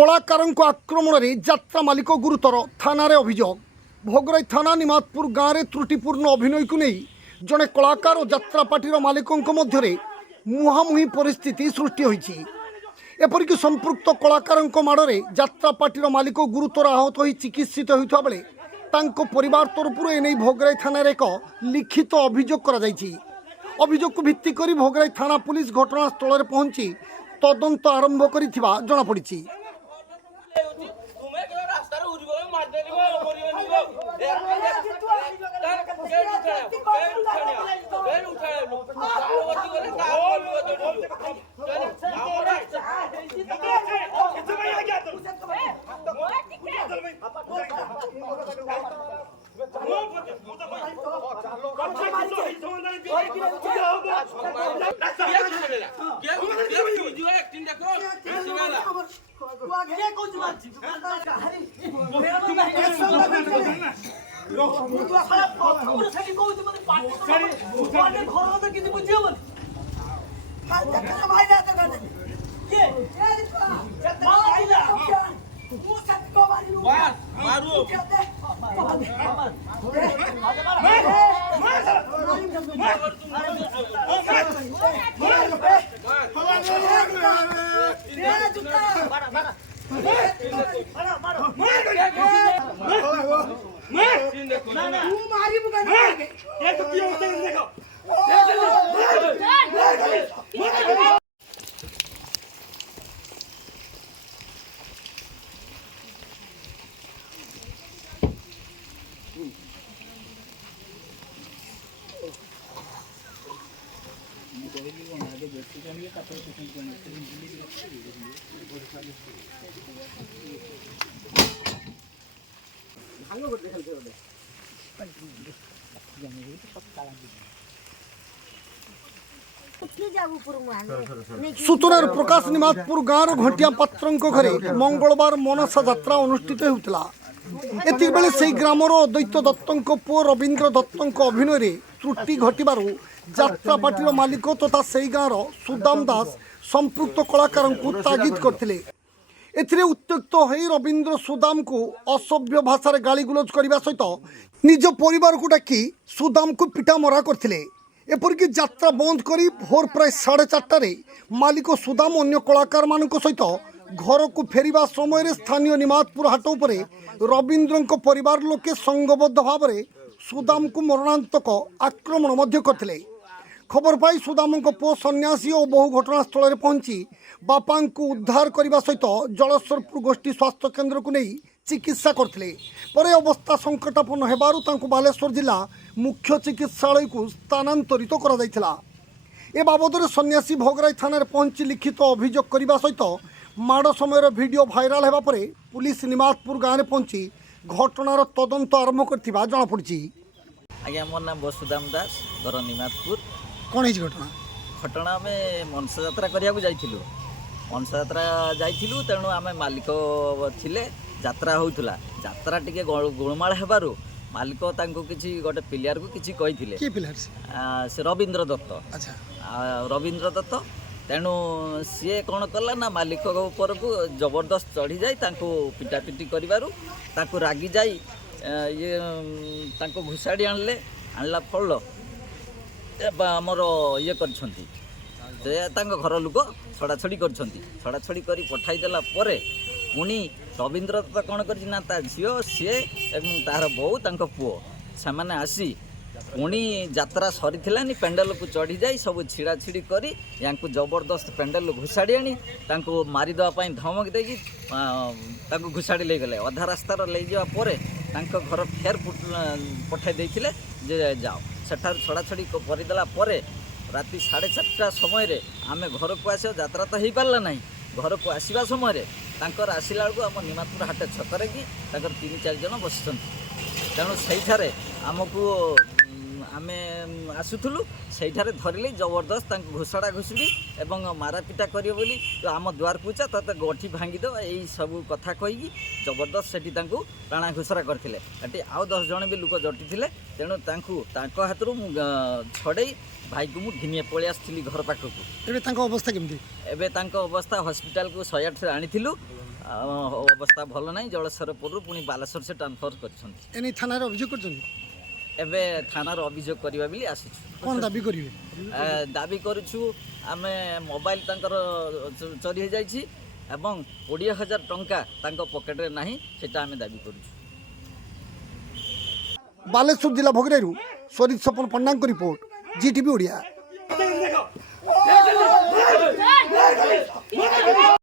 कलाकारंको आक्रमण में यात्रा मालिक गुरुतर थाना अभियोग भोगराई थाना निमातपुर गाँव में त्रुटिपूर्ण अभिनय को नहीं जड़े कलाकार और यात्रा पार्टी मालिकों मध्य मुहांमुही परिस्थिति सृष्टि होती एपरिक संपृक्त कलाकार माड़े यात्रा पार्टी मालिक गुरुतर आहत हो चिकित्सित होता बेले परिवार तरफ एने भोगराई थाना एक लिखित अभियोग अभियोग को भित्ति कर भोगराई थाना पुलिस घटनास्थल में पहुंची तदंत आरंभ कर जमापड़ी। सूचनार प्रकाश निमातपुर गाँव घंटिया पात्र घरे मंगलवार मनसा यात्रा अनुष्ठित होता एतिबेले से ग्रामर अद्वैत दत्तों पुओ रवींद्र दत्तों अभिनय त्रुटि घटवर यात्रा पार्टी मालिक तथा से गाँव सुदाम दास संपृक्त कलाकार तागिद करते एथिरे उत्त्यक्त हो रवींद्र सुदाम को असभ्य भाषा गाली गुलज करने सहित निज परिवार को डाकी सुदाम को पिटा मरा करते एपरिक यात्रा बंद कर भोर प्राय 4:30 मालिक सुदाम अन्य कलाकार मान सहित घर को फेरिबा समय स्थानीय निमातपुर हाट उपर रवींद्र परिवार लोके संगबद्ध भाव में सुदाम को मरणांतक आक्रमण करते खबर पाई सुदाम पुओ सन्यासी और बहु घटनास्थल में पहुंची बापा को उद्धार करने सहित जलस्वरपुर गोष्ठी स्वास्थ्य केन्द्र को नहीं चिकित्सा करते पर अवस्था संकटापन्न होबारु बालेश्वर जिला मुख्य चिकित्सालय को स्थानांतरित कर बाबद सन्यासी भोगराई थाना पहुंची लिखित अभियोग करने सहित माड़ समय वीडियो भाइराल होगा पर पुलिस निमातपुर गाँव में पहुंची घटनार तदंत आरंभ कर जमापड़ी। आज्ञा मोर नाम वसुदाम दास घर निमातपुर। कौन है घटना? घटना में मनसा यात्रा करने मनसा यात्रा जाइलु तेणु आम मालिक थिले यात्रा होउतला यात्रा टिके गोलमाल हेबारु मालिक तांको किछि गोटे प्लेयर को किछि कहिथिले के प्लेयर से रवींद्र दत्त। अच्छा रवींद्र दत्त तेणु सी कौन कला ना मालिक ऊपर को जबरदस्त चढ़ी जाए पिटापिटी करू रागी जाई ये घुषाड़ी आणला फल आमर ये कर घर लोक छड़ाछड़ी कर छड़ाछड़ी कर पठाईदेला पुणी रवींद्र दत्त कौन कर झील सी तार बो पुओ से आसी पुणी यात्रा सरी पेंडल को चढ़ी जाए सब छिड़ा छिड़ी कर या जबरदस्त पेंडल घुषाड़ी आनी मारिदेवाई धमक देकी घुषाड़ी ले गले अधा रास्तार ले जावा घर फेर पठाई देते जे जाओ सेठार छड़ाछड़ी करदेला राति 4:30 समय आम घर को आस यात्रा तो हो पारा ना घर को आसवा समय आसला बेलू आम निमातपुर हाट छकरे कि 3-4 जन बस तेणु से आमको आम आसुलु से धरले जबरदस्त घोषड़ा घुषुड़ी और मारापिटा करियो बोली आम द्वार पूछा तो गठी भांगीद यही सब कथा कहीकि जबरदस्त से प्राणा घोषरा करते आउ 10 जन भी लोक जटी तेणु हाथ छड़े भाई को मुझे घिनिए पलि आसती घर पाखक। अवस्था केमती? एवं अवस्था हस्पिटाल को 108 आनी अवस्था भल ना जलसरपुर पुणी बालेश्वर से ट्रांसफर कर एने थाना अभियोग कर एबे थानार अभियोग करवा बोली आसीछु कौन दाबी करेंगे दाबी करूछु आमे मोबाइल तांकर चोरी हो जाइछि एवं 20,000 टंका तांको पॉकेट रे नाही सेटा आमे दाबी करूछु। बालेश्वर जिला भोगरेरु स्वरित सपन पंडा रिपोर्ट जीटीवी ओडिया।